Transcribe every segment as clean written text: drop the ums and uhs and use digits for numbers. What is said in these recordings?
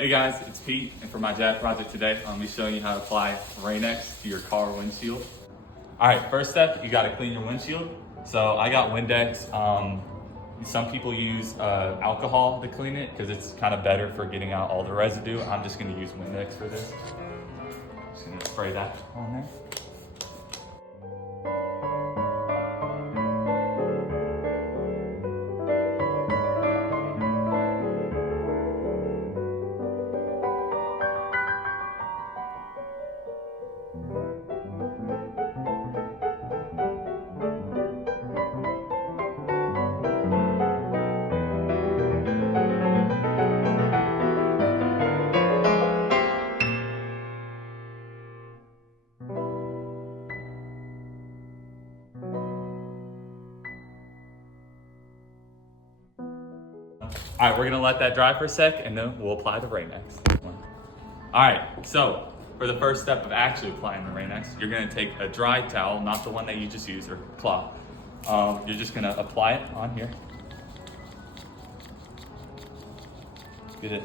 Hey guys, it's Pete, and for my JAD project today, I'm going to be showing you how to apply Rain-X to your car windshield. Alright, first step, you got to clean your windshield. So I got Windex. Some people use alcohol to clean it because it's kind of better for getting out all the residue. I'm just going to use Windex for this. Just going to spray that on there. All right, we're gonna let that dry for a sec and then we'll apply the Rain-X. All right, so for the first step of actually applying the Rain-X, you're gonna take a dry towel, not the one that you just used, or cloth. You're just gonna apply it on here. Get it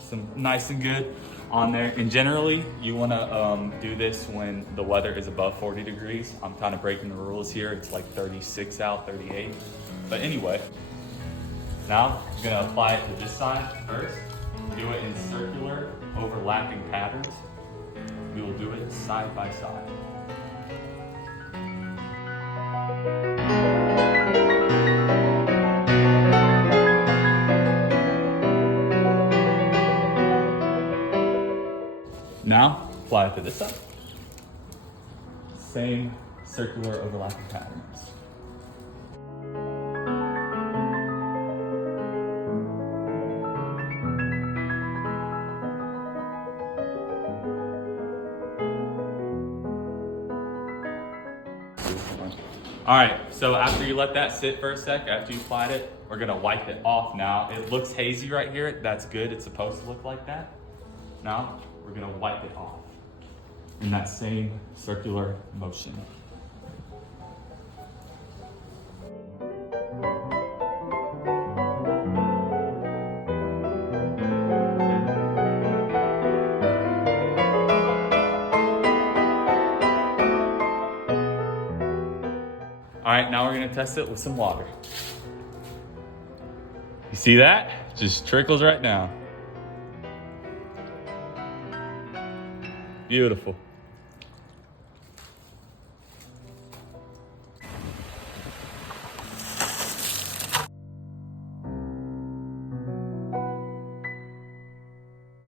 some nice and good on there. And generally, you wanna do this when the weather is above 40 degrees. I'm kind of breaking the rules here. It's like 36 out, 38. But anyway, now, I'm gonna apply it to this side first. Do it in circular, overlapping patterns. We will do it side by side. Now, apply it to this side. Same circular overlapping patterns. All right, so after you let that sit for a sec, after you applied it, we're gonna wipe it off now. It looks hazy right here. That's good, it's supposed to look like that. Now, we're gonna wipe it off in that same circular motion. All right, now we're gonna test it with some water. You see that? Just trickles right down. Beautiful.